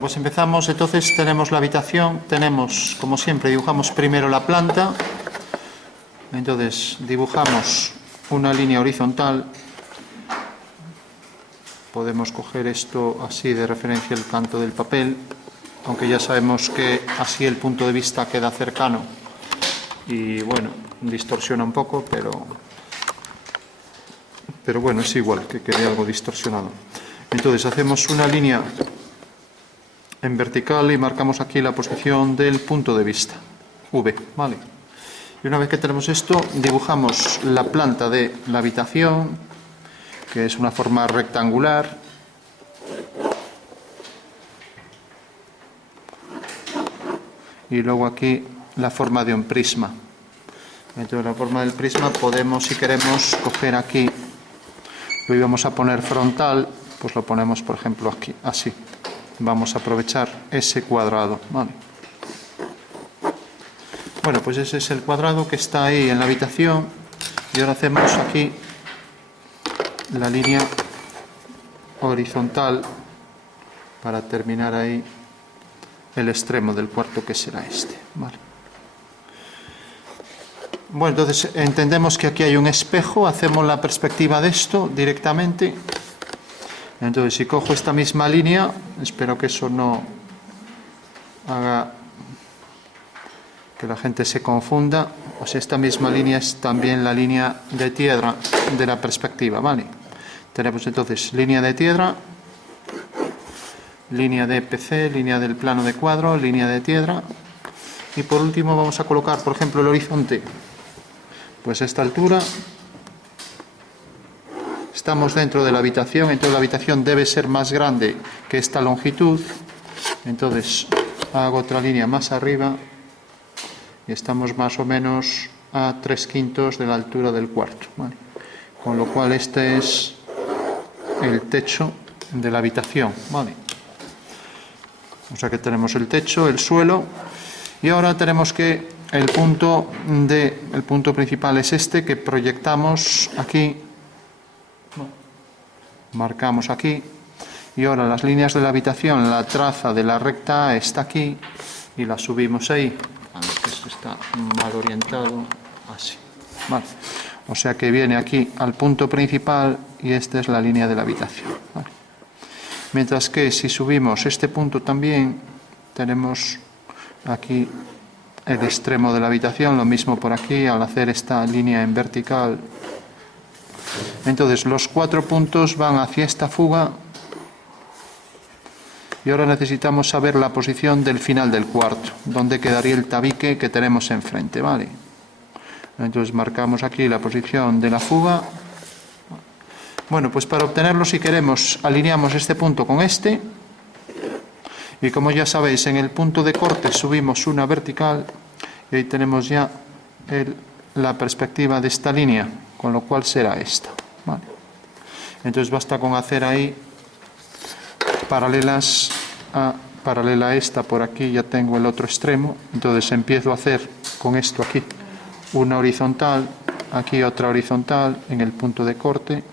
Pues empezamos, entonces tenemos la habitación, tenemos, como siempre, dibujamos primero la planta, entonces dibujamos una línea horizontal, podemos coger esto así de referencia el canto del papel, aunque ya sabemos que así el punto de vista queda cercano y bueno, distorsiona un poco, pero bueno, es igual que quede algo distorsionado. Entonces hacemos una línea en vertical y marcamos aquí la posición del punto de vista, V, ¿vale? Y una vez que tenemos esto, dibujamos la planta de la habitación, que es una forma rectangular. Y luego aquí la forma de un prisma. Dentro de la forma del prisma podemos, si queremos, coger aquí, lo íbamos a poner frontal, pues lo ponemos, por ejemplo, aquí, así. Vamos a aprovechar ese cuadrado, ¿vale? Bueno, pues ese es el cuadrado que está ahí en la habitación y ahora hacemos aquí la línea horizontal para terminar ahí el extremo del cuarto, que será este, ¿vale? Bueno, entonces entendemos que aquí hay un espejo, hacemos la perspectiva de esto directamente. Entonces, si cojo esta misma línea, espero que eso no haga que la gente se confunda, o sea, esta misma línea es también la línea de tierra de la perspectiva, ¿vale? Tenemos entonces línea de tierra, línea de PC, línea del plano de cuadro, línea de tierra, y por último vamos a colocar, por ejemplo, el horizonte, pues a esta altura. Estamos dentro de la habitación, entonces la habitación debe ser más grande que esta longitud, entonces hago otra línea más arriba y estamos más o menos a 3/5 de la altura del cuarto, ¿vale? Con lo cual este es el techo de la habitación, ¿vale? O sea que tenemos el techo, el suelo, y ahora tenemos que el punto principal es este que proyectamos aquí. Marcamos aquí y ahora las líneas de la habitación, la traza de la recta A está aquí y la subimos ahí. Esto está mal orientado, así, vale. O sea que viene aquí al punto principal y esta es la línea de la habitación, vale. Mientras que si subimos este punto también tenemos aquí el extremo de la habitación, lo mismo por aquí al hacer esta línea en vertical. Entonces los 4 puntos van hacia esta fuga y ahora necesitamos saber la posición del final del cuarto, donde quedaría el tabique que tenemos enfrente, ¿vale? Entonces marcamos aquí la posición de la fuga. Bueno, pues para obtenerlo, si queremos, alineamos este punto con este y como ya sabéis, en el punto de corte subimos una vertical y ahí tenemos ya la perspectiva de esta línea, con lo cual será esta, ¿vale? Entonces basta con hacer ahí paralela a esta, por aquí ya tengo el otro extremo, entonces empiezo a hacer con esto aquí una horizontal, aquí otra horizontal en el punto de corte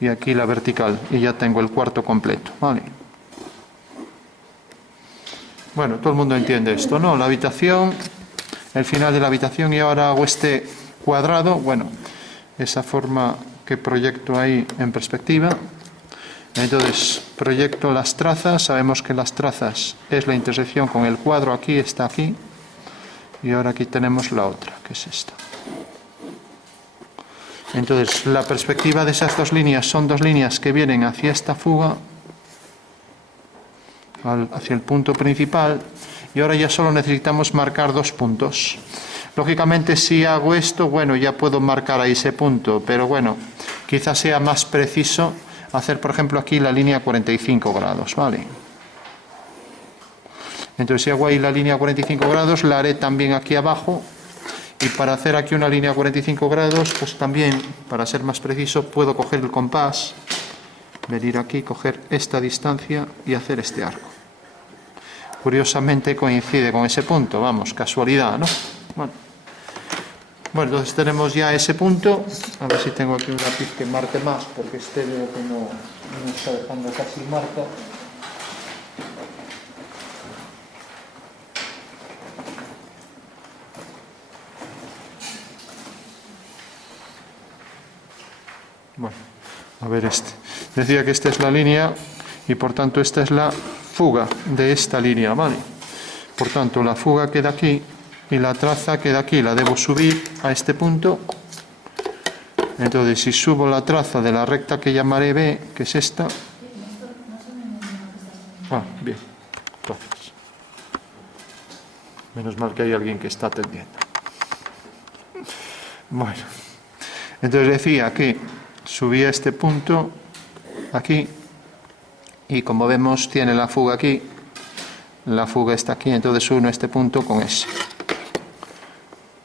y aquí la vertical y ya tengo el cuarto completo, ¿vale? Bueno, todo el mundo entiende esto, ¿no? La habitación, el final de la habitación, y ahora hago este cuadrado, bueno, esa forma que proyecto ahí en perspectiva. Entonces proyecto las trazas, sabemos que las trazas es la intersección con el cuadro, aquí está aquí, y ahora aquí tenemos la otra, que es esta. Entonces la perspectiva de esas dos líneas son dos líneas que vienen hacia esta fuga, hacia el punto principal, y ahora ya solo necesitamos marcar 2 puntos. Lógicamente, si hago esto, bueno, ya puedo marcar ahí ese punto, pero bueno, quizás sea más preciso hacer, por ejemplo, aquí la línea 45 grados, ¿vale? Entonces, si hago ahí la línea 45 grados, la haré también aquí abajo, y para hacer aquí una línea 45 grados, pues también, para ser más preciso, puedo coger el compás, venir aquí, coger esta distancia y hacer este arco. Curiosamente coincide con ese punto, vamos, casualidad, ¿no? Bueno, entonces tenemos ya ese punto. A ver si tengo aquí un lápiz que marque más, porque este veo que no está dejando casi marca. Bueno, a ver este. Decía que esta es la línea y por tanto esta es la fuga de esta línea, ¿vale? Por tanto, la fuga queda aquí y la traza queda aquí. La debo subir a este punto. Entonces, si subo la traza de la recta que llamaré B, que es esta. Bien. Entonces, menos mal que hay alguien que está atendiendo. Bueno, entonces decía que subía este punto aquí y como vemos tiene la fuga aquí. La fuga está aquí, entonces uno este punto con ese.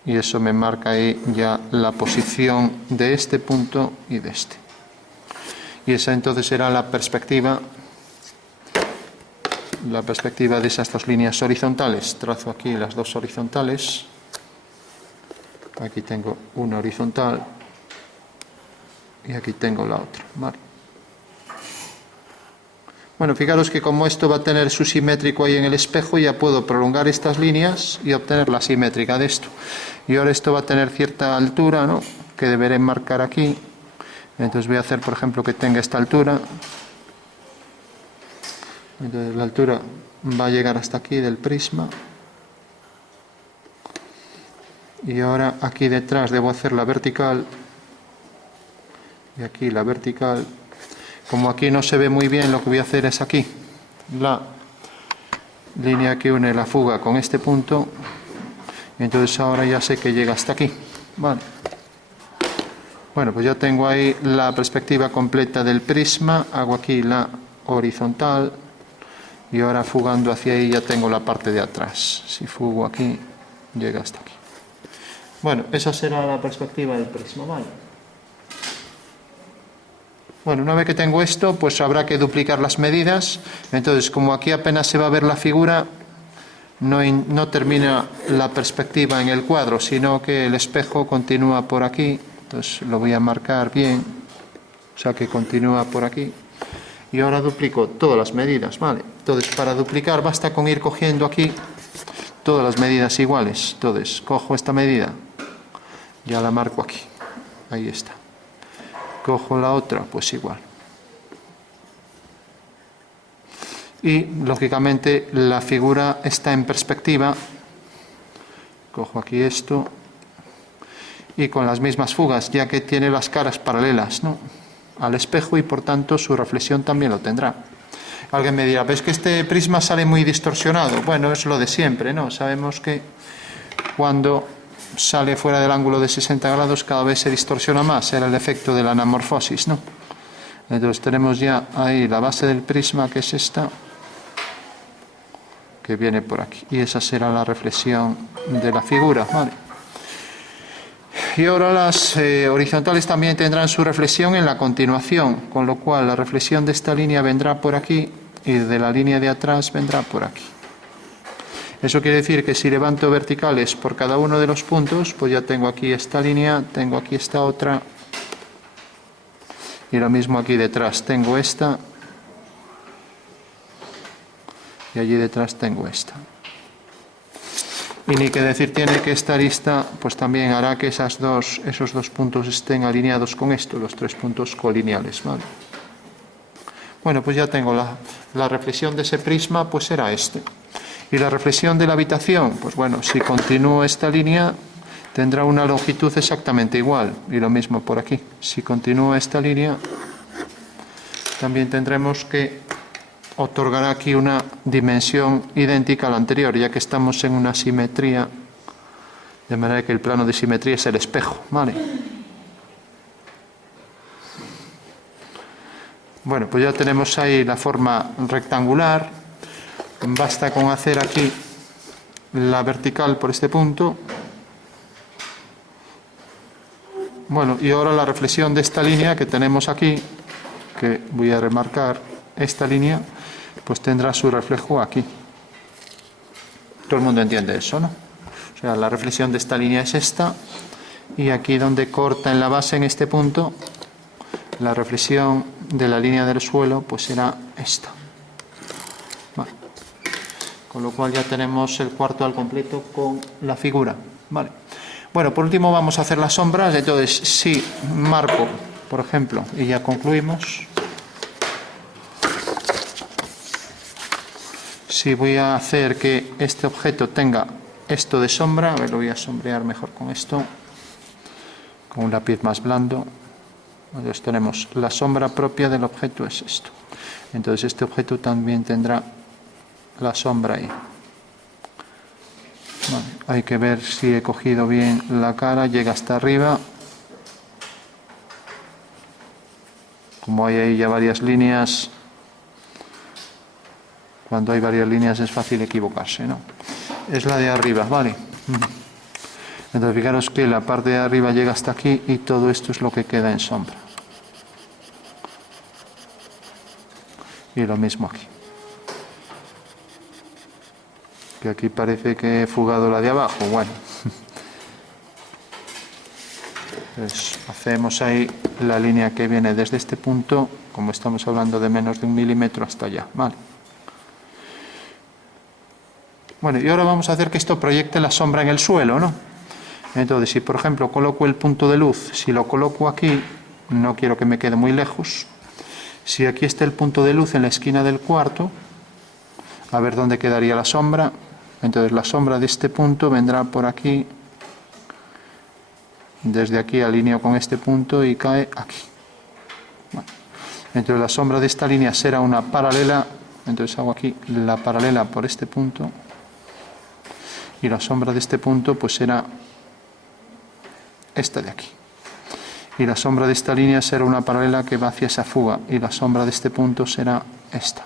Y eso me marca ahí ya la posición de este punto y de este. Y esa entonces será la perspectiva de esas dos líneas horizontales. Trazo aquí las dos horizontales. Aquí tengo una horizontal y aquí tengo la otra. Vale. Bueno, fijaros que como esto va a tener su simétrico ahí en el espejo, ya puedo prolongar estas líneas y obtener la simétrica de esto. Y ahora esto va a tener cierta altura, ¿no?, que deberé marcar aquí. Entonces voy a hacer, por ejemplo, que tenga esta altura. Entonces la altura va a llegar hasta aquí del prisma. Y ahora aquí detrás debo hacer la vertical. Y aquí la vertical. Como aquí no se ve muy bien, lo que voy a hacer es aquí la línea que une la fuga con este punto. Entonces ahora ya sé que llega hasta aquí. Vale. Bueno, pues ya tengo ahí la perspectiva completa del prisma. Hago aquí la horizontal y ahora fugando hacia ahí ya tengo la parte de atrás. Si fugo aquí, llega hasta aquí. Bueno, esa será la perspectiva del prisma, ¿vale? Bueno, una vez que tengo esto, pues habrá que duplicar las medidas. Entonces, como aquí apenas se va a ver la figura, no termina la perspectiva en el cuadro, sino que el espejo continúa por aquí. Entonces lo voy a marcar bien, o sea que continúa por aquí. Y ahora duplico todas las medidas, ¿vale? Entonces, para duplicar basta con ir cogiendo aquí todas las medidas iguales. Entonces, cojo esta medida, ya la marco aquí, ahí está. Cojo la otra, pues igual. Y, lógicamente, la figura está en perspectiva. Cojo aquí esto. Y con las mismas fugas, ya que tiene las caras paralelas, ¿no?, al espejo y, por tanto, su reflexión también lo tendrá. Alguien me dirá, ¿ves que este prisma sale muy distorsionado? Bueno, es lo de siempre, ¿no? Sabemos que cuando sale fuera del ángulo de 60 grados cada vez se distorsiona más, era el efecto de la anamorfosis, ¿no? Entonces tenemos ya ahí la base del prisma, que es esta, que viene por aquí, y esa será la reflexión de la figura, ¿vale? Y ahora las horizontales también tendrán su reflexión en la continuación, con lo cual la reflexión de esta línea vendrá por aquí y de la línea de atrás vendrá por aquí. Eso quiere decir que si levanto verticales por cada uno de los puntos, pues ya tengo aquí esta línea, tengo aquí esta otra, y lo mismo aquí detrás, tengo esta, y allí detrás tengo esta. Y ni que decir tiene que esta arista pues también hará que esos dos puntos estén alineados con esto, los tres puntos colineales, ¿vale? Bueno, pues ya tengo la reflexión de ese prisma, pues será este. Y la reflexión de la habitación, pues bueno, si continúo esta línea tendrá una longitud exactamente igual, y lo mismo por aquí. Si continúo esta línea también tendremos que otorgará aquí una dimensión idéntica a la anterior, ya que estamos en una simetría, de manera que el plano de simetría es el espejo, ¿vale? Bueno, pues ya tenemos ahí la forma rectangular. Basta con hacer aquí la vertical por este punto. Bueno, y ahora la reflexión de esta línea que tenemos aquí, que voy a remarcar esta línea, pues tendrá su reflejo aquí. Todo el mundo entiende eso, ¿no? O sea, la reflexión de esta línea es esta, y aquí donde corta en la base, en este punto, la reflexión de la línea del suelo, pues será esta. Vale. Con lo cual ya tenemos el cuarto al completo con la figura. Vale. Bueno, por último vamos a hacer las sombras. Entonces, si marco por ejemplo, y ya concluimos. Si voy a hacer que este objeto tenga esto de sombra, a ver, lo voy a sombrear mejor con esto, con un lápiz más blando. Entonces tenemos la sombra propia del objeto es esto. Entonces este objeto también tendrá la sombra ahí. Vale, hay que ver si he cogido bien la cara, llega hasta arriba. Como hay ahí ya varias líneas, cuando hay varias líneas es fácil equivocarse, ¿no? Es la de arriba, ¿vale? Entonces fijaros que la parte de arriba llega hasta aquí y todo esto es lo que queda en sombra. Y lo mismo aquí. Que aquí parece que he fugado la de abajo, bueno. Pues hacemos ahí la línea que viene desde este punto, como estamos hablando de menos de 1 milímetro hasta allá, ¿vale? Bueno, y ahora vamos a hacer que esto proyecte la sombra en el suelo, ¿no? Entonces, si por ejemplo coloco el punto de luz, si lo coloco aquí, no quiero que me quede muy lejos. Si aquí está el punto de luz en la esquina del cuarto, a ver dónde quedaría la sombra. Entonces la sombra de este punto vendrá por aquí, desde aquí alineo con este punto y cae aquí. Bueno, entonces la sombra de esta línea será una paralela, entonces hago aquí la paralela por este punto. Y la sombra de este punto pues será esta de aquí. Y la sombra de esta línea será una paralela que va hacia esa fuga. Y la sombra de este punto será esta.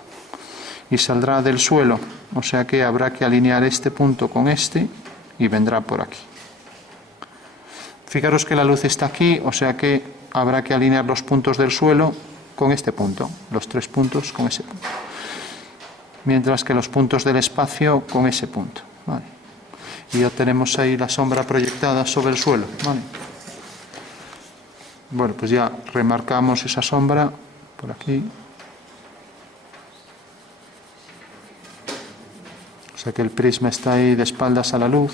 Y saldrá del suelo. O sea que habrá que alinear este punto con este y vendrá por aquí. Fijaros que la luz está aquí, o sea que habrá que alinear los puntos del suelo con este punto. Los 3 puntos con ese punto. Mientras que los puntos del espacio con ese punto. ¿Vale? Y ya tenemos ahí la sombra proyectada sobre el suelo, ¿vale? Bueno, pues ya remarcamos esa sombra por aquí. O sea que el prisma está ahí de espaldas a la luz.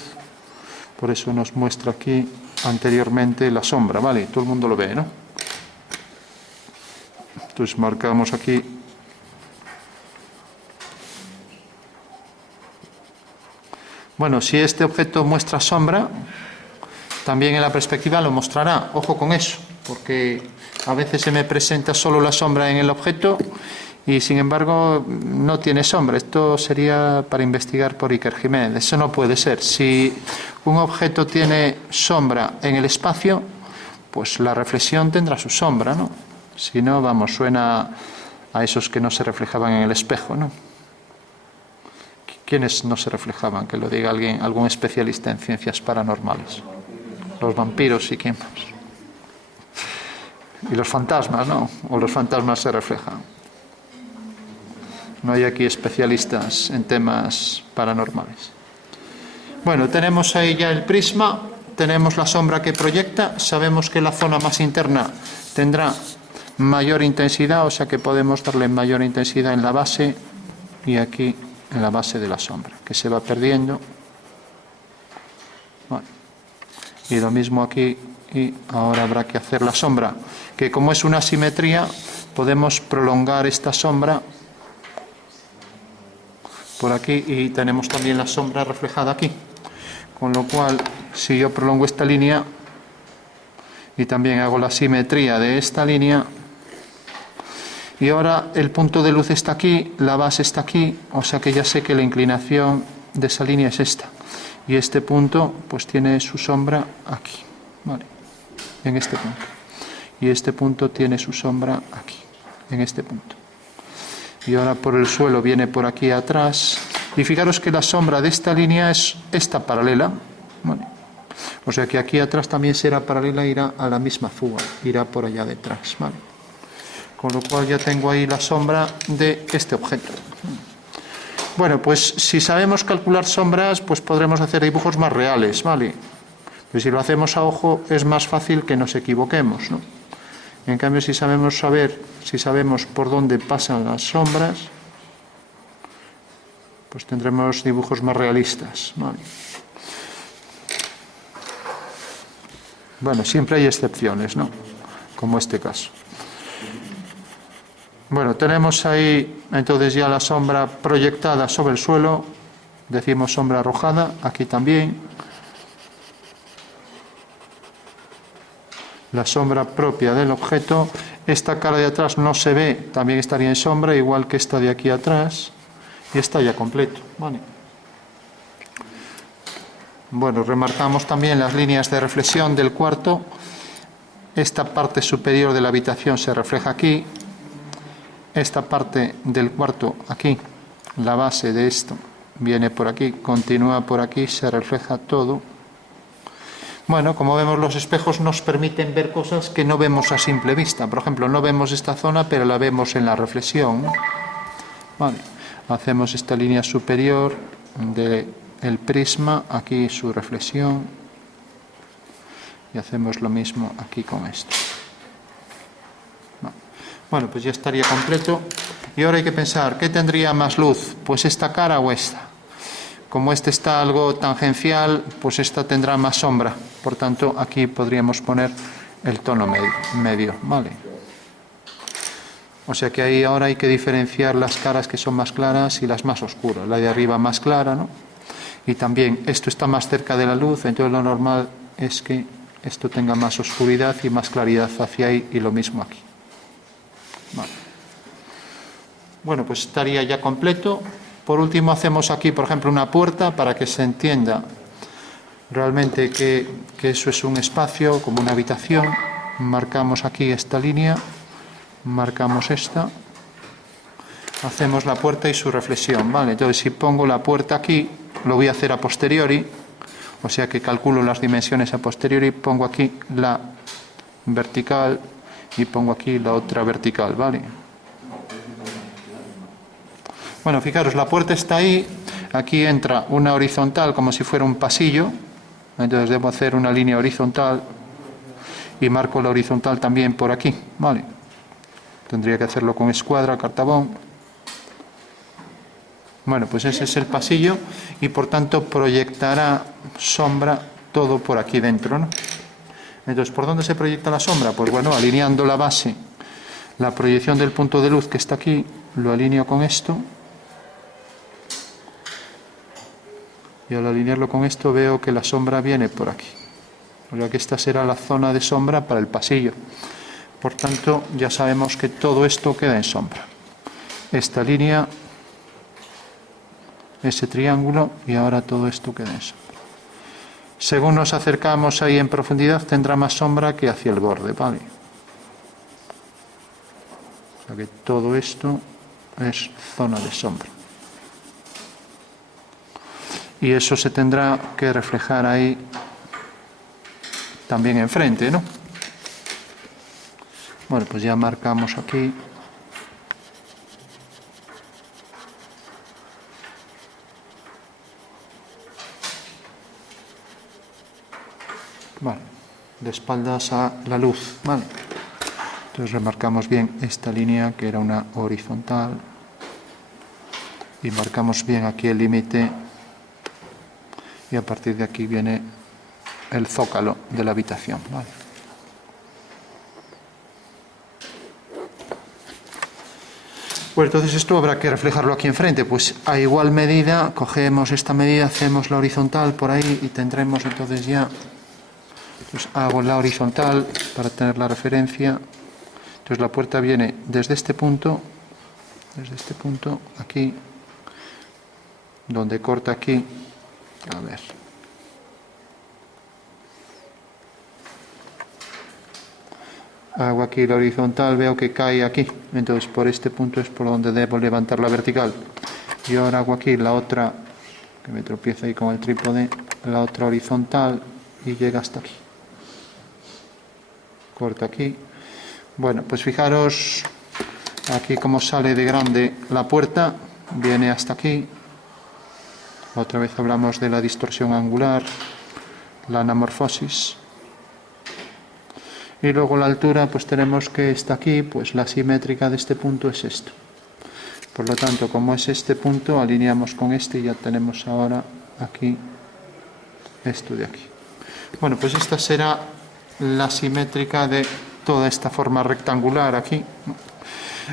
Por eso nos muestra aquí anteriormente la sombra, ¿vale? Todo el mundo lo ve, ¿no? Entonces marcamos aquí. Bueno, si este objeto muestra sombra, también en la perspectiva lo mostrará. Ojo con eso, porque a veces se me presenta solo la sombra en el objeto y sin embargo no tiene sombra. Esto sería para investigar por Iker Jiménez. Eso no puede ser. Si un objeto tiene sombra en el espacio, pues la reflexión tendrá su sombra, ¿no? Si no, vamos, suena a esos que no se reflejaban en el espejo, ¿no? ¿Quiénes no se reflejaban? Que lo diga alguien, algún especialista en ciencias paranormales. Los vampiros y quién más. Y los fantasmas, ¿no? O los fantasmas se reflejan. No hay aquí especialistas en temas paranormales. Bueno, tenemos ahí ya el prisma, tenemos la sombra que proyecta, sabemos que la zona más interna tendrá mayor intensidad, o sea que podemos darle mayor intensidad en la base y aquí en la base de la sombra, que se va perdiendo. Bueno, y lo mismo aquí, y ahora habrá que hacer la sombra, que como es una simetría, podemos prolongar esta sombra por aquí y tenemos también la sombra reflejada aquí. Con lo cual, si yo prolongo esta línea y también hago la simetría de esta línea, y ahora el punto de luz está aquí, la base está aquí, o sea que ya sé que la inclinación de esa línea es esta. Y este punto pues tiene su sombra aquí, ¿vale? En este punto. Y este punto tiene su sombra aquí, en este punto. Y ahora por el suelo viene por aquí atrás. Y fijaros que la sombra de esta línea es esta paralela, ¿vale? O sea que aquí atrás también será paralela, irá a la misma fuga, irá por allá detrás, ¿vale? Con lo cual ya tengo ahí la sombra de este objeto. Bueno, pues si sabemos calcular sombras, pues podremos hacer dibujos más reales, ¿vale? Pues si lo hacemos a ojo es más fácil que nos equivoquemos, ¿no? En cambio, si sabemos por dónde pasan las sombras, pues tendremos dibujos más realistas, ¿vale? Bueno, siempre hay excepciones, ¿no? como este caso. Bueno, tenemos ahí entonces ya la sombra proyectada sobre el suelo, decimos sombra arrojada, aquí también. La sombra propia del objeto. Esta cara de atrás no se ve, también estaría en sombra, igual que esta de aquí atrás, y está ya completo. Vale. Bueno, remarcamos también las líneas de reflexión del cuarto. Esta parte superior de la habitación se refleja aquí. Esta parte del cuarto aquí, la base de esto, viene por aquí, continúa por aquí, se refleja todo. Bueno, como vemos, los espejos nos permiten ver cosas que no vemos a simple vista. Por ejemplo, no vemos esta zona, pero la vemos en la reflexión. Vale. Hacemos esta línea superior del prisma, aquí su reflexión. Y hacemos lo mismo aquí con esto. Bueno, pues ya estaría completo. Y ahora hay que pensar, ¿qué tendría más luz? Pues esta cara o esta. Como este está algo tangencial, pues esta tendrá más sombra. Por tanto, aquí podríamos poner el tono medio, ¿vale? O sea que ahí ahora hay que diferenciar las caras que son más claras y las más oscuras. La de arriba más clara, ¿no? Y también esto está más cerca de la luz, entonces lo normal es que esto tenga más oscuridad y más claridad hacia ahí, y lo mismo aquí. Vale. Bueno, pues estaría ya completo. Por último, hacemos aquí, por ejemplo, una puerta para que se entienda realmente que eso es un espacio, como una habitación. Marcamos aquí esta línea, marcamos esta, hacemos la puerta y su reflexión, ¿vale? Entonces, si pongo la puerta aquí, lo voy a hacer a posteriori, o sea que calculo las dimensiones a posteriori, pongo aquí la vertical y pongo aquí la otra vertical, ¿vale? Bueno, fijaros, la puerta está ahí, aquí entra una horizontal como si fuera un pasillo, entonces debo hacer una línea horizontal y marco la horizontal también por aquí, ¿vale? Tendría que hacerlo con escuadra, cartabón. Bueno, pues ese es el pasillo y por tanto proyectará sombra todo por aquí dentro, ¿no? Entonces, ¿por dónde se proyecta la sombra? Pues bueno, alineando la base, la proyección del punto de luz que está aquí, lo alineo con esto. Y al alinearlo con esto veo que la sombra viene por aquí. O sea que esta será la zona de sombra para el pasillo. Por tanto, ya sabemos que todo esto queda en sombra. Esta línea, ese triángulo y ahora todo esto queda en sombra. Según nos acercamos ahí en profundidad, tendrá más sombra que hacia el borde, ¿vale? O sea que todo esto es zona de sombra. Y eso se tendrá que reflejar ahí también enfrente, ¿no? Bueno, pues ya marcamos aquí. Vale, de espaldas a la luz, ¿vale? Entonces remarcamos bien esta línea que era una horizontal y marcamos bien aquí el límite. Y a partir de aquí viene el zócalo de la habitación, ¿vale? Pues entonces esto habrá que reflejarlo aquí enfrente. Pues a igual medida, cogemos esta medida, hacemos la horizontal por ahí y tendremos entonces ya... Pues hago la horizontal para tener la referencia. Entonces la puerta viene desde este punto aquí, donde corta aquí. A ver. Hago aquí la horizontal, veo que cae aquí. Entonces por este punto es por donde debo levantar la vertical. Y ahora hago aquí la otra, que me tropiezo ahí con el trípode, la otra horizontal y llega hasta aquí. Corto aquí. Bueno, pues fijaros aquí cómo sale de grande la puerta. Viene hasta aquí. Otra vez hablamos de la distorsión angular, la anamorfosis. Y luego la altura, pues tenemos que está aquí, pues la simétrica de este punto es esto. Por lo tanto, como es este punto, alineamos con este y ya tenemos ahora aquí esto de aquí. Bueno, pues esta será la simétrica de toda esta forma rectangular aquí.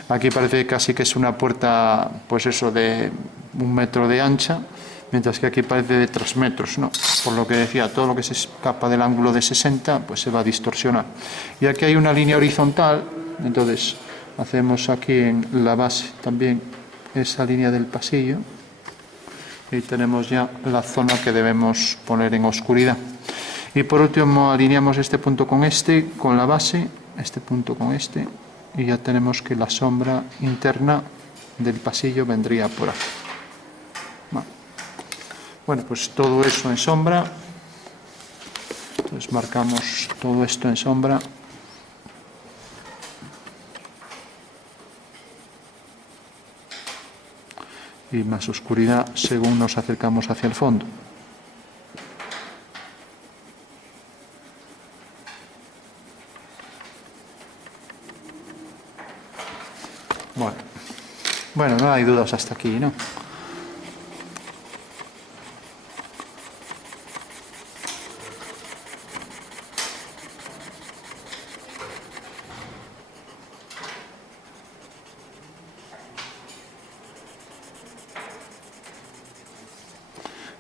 Aquí parece casi que es una puerta, pues eso, de 1 metro de ancha, mientras que aquí parece de 3 metros, ¿no? Por lo que decía, todo lo que se escapa del ángulo de 60, pues se va a distorsionar. Y aquí hay una línea horizontal, entonces hacemos aquí en la base también esa línea del pasillo, y tenemos ya la zona que debemos poner en oscuridad. Y por último alineamos este punto con este, con la base, este punto con este, y ya tenemos que la sombra interna del pasillo vendría por aquí. Bueno, pues todo eso en sombra. Entonces marcamos todo esto en sombra. Y más oscuridad según nos acercamos hacia el fondo. Bueno, no hay dudas hasta aquí, ¿no?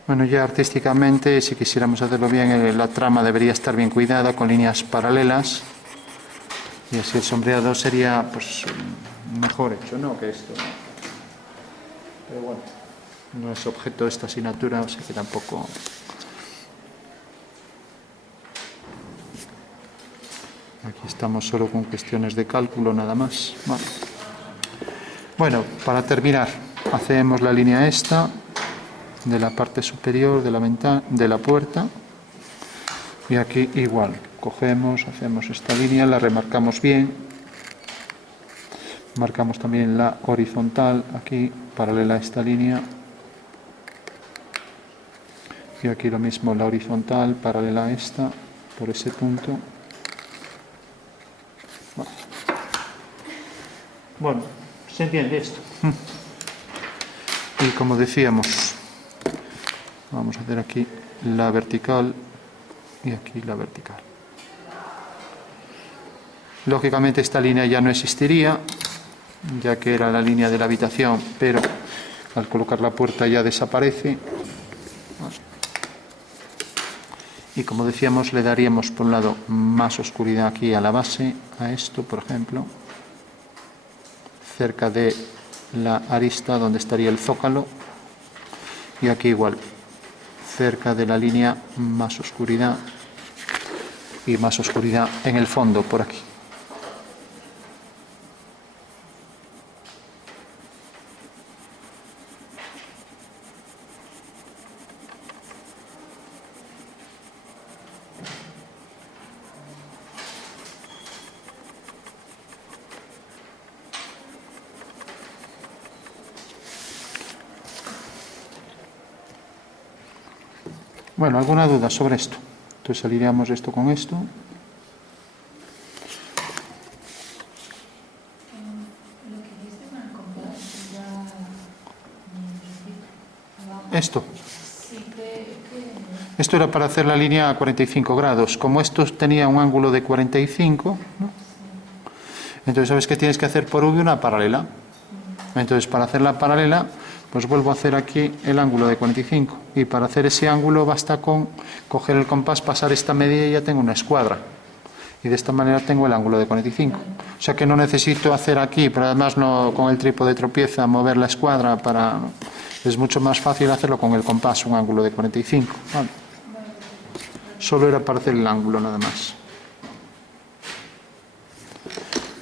Bueno, ya artísticamente, si quisiéramos hacerlo bien, la trama debería estar bien cuidada, con líneas paralelas, y así el sombreado sería, pues, mejor hecho, ¿no?, que esto, ¿no? Pero bueno, no es objeto de esta asignatura, o sea que tampoco... Aquí estamos solo con cuestiones de cálculo, nada más. Vale. Bueno, para terminar, hacemos la línea esta de la parte superior de la ventana, de la puerta, y aquí igual, cogemos, hacemos esta línea, la remarcamos bien, marcamos también la horizontal aquí, paralela a esta línea, y aquí lo mismo, la horizontal paralela a esta, por ese punto. Bueno, se entiende esto. Y como decíamos, vamos a hacer aquí la vertical y aquí la vertical. Lógicamente esta línea ya no existiría, ya que era la línea de la habitación, pero al colocar la puerta ya desaparece. Y como decíamos, le daríamos por un lado más oscuridad aquí a la base, a esto por ejemplo, cerca de la arista donde estaría el zócalo, y aquí igual, cerca de la línea, más oscuridad, y más oscuridad en el fondo por aquí. Bueno, ¿alguna duda sobre esto? Entonces alineamos esto con esto. Esto era para hacer la línea a 45 grados. Como esto tenía un ángulo de 45, ¿no? Entonces sabes que tienes que hacer por V una paralela. Entonces para hacer la paralela, pues vuelvo a hacer aquí el ángulo de 45. Y para hacer ese ángulo basta con coger el compás, pasar esta medida y ya tengo una escuadra. Y de esta manera tengo el ángulo de 45. O sea que no necesito hacer aquí, pero además no con el trípode tropieza, mover la escuadra para... Es mucho más fácil hacerlo con el compás, un ángulo de 45. Vale. Solo era para hacer el ángulo nada más.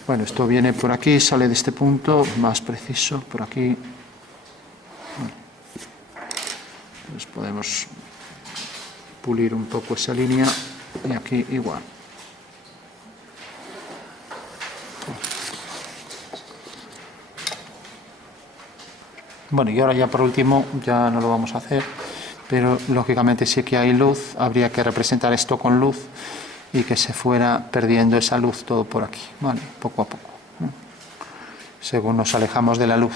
Bueno, esto viene por aquí, sale de este punto, más preciso, por aquí. Bueno. Pues podemos pulir un poco esa línea y aquí igual. Bueno, y ahora ya por último, ya no lo vamos a hacer, pero lógicamente sí que hay luz, habría que representar esto con luz y que se fuera perdiendo esa luz todo por aquí, ¿vale? Poco a poco, ¿no? Según nos alejamos de la luz.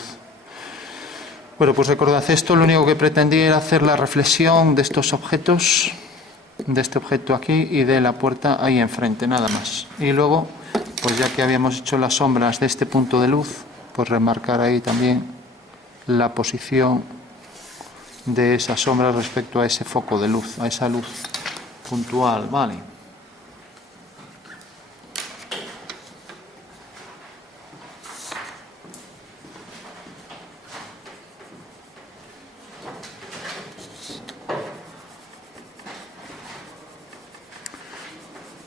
Bueno, pues recordad esto, lo único que pretendía era hacer la reflexión de estos objetos, de este objeto aquí y de la puerta ahí enfrente, nada más. Y luego pues ya que habíamos hecho las sombras de este punto de luz, pues remarcar ahí también la posición de esa sombra respecto a ese foco de luz, a esa luz puntual, ¿vale?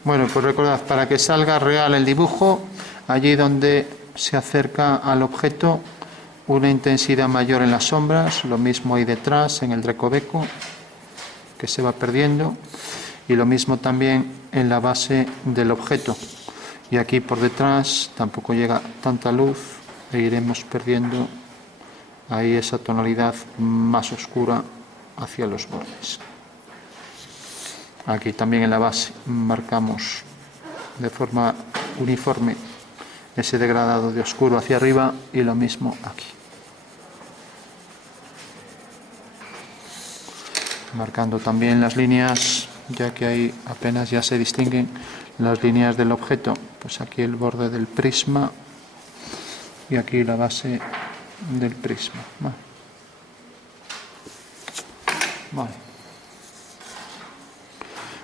Bueno, pues recordad, para que salga real el dibujo, allí donde se acerca al objeto, una intensidad mayor en las sombras, lo mismo ahí detrás, en el recoveco, que se va perdiendo, y lo mismo también en la base del objeto. Y aquí por detrás tampoco llega tanta luz e iremos perdiendo ahí esa tonalidad más oscura hacia los bordes. Aquí también en la base marcamos de forma uniforme ese degradado de oscuro hacia arriba y lo mismo aquí. Marcando también las líneas, ya que ahí apenas ya se distinguen las líneas del objeto, pues aquí el borde del prisma y aquí la base del prisma. Vale.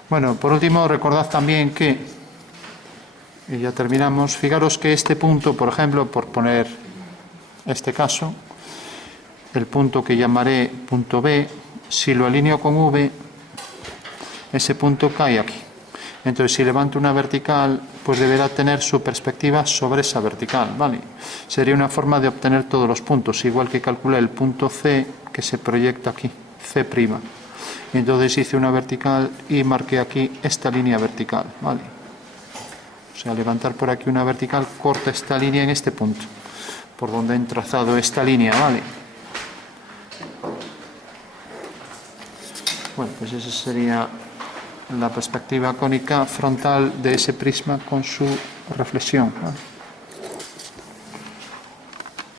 Bueno, por último, recordad también que, y ya terminamos, fijaros que este punto, por ejemplo, por poner este caso, el punto que llamaré punto B, si lo alineo con V, ese punto cae aquí. Entonces, si levanto una vertical, pues deberá tener su perspectiva sobre esa vertical, ¿vale? Sería una forma de obtener todos los puntos, igual que calculé el punto C que se proyecta aquí, C'. Entonces hice una vertical y marqué aquí esta línea vertical, ¿vale? O sea, levantar por aquí una vertical, corta esta línea en este punto, por donde he trazado esta línea, ¿vale? Bueno, pues esa sería la perspectiva cónica frontal de ese prisma con su reflexión, ¿vale?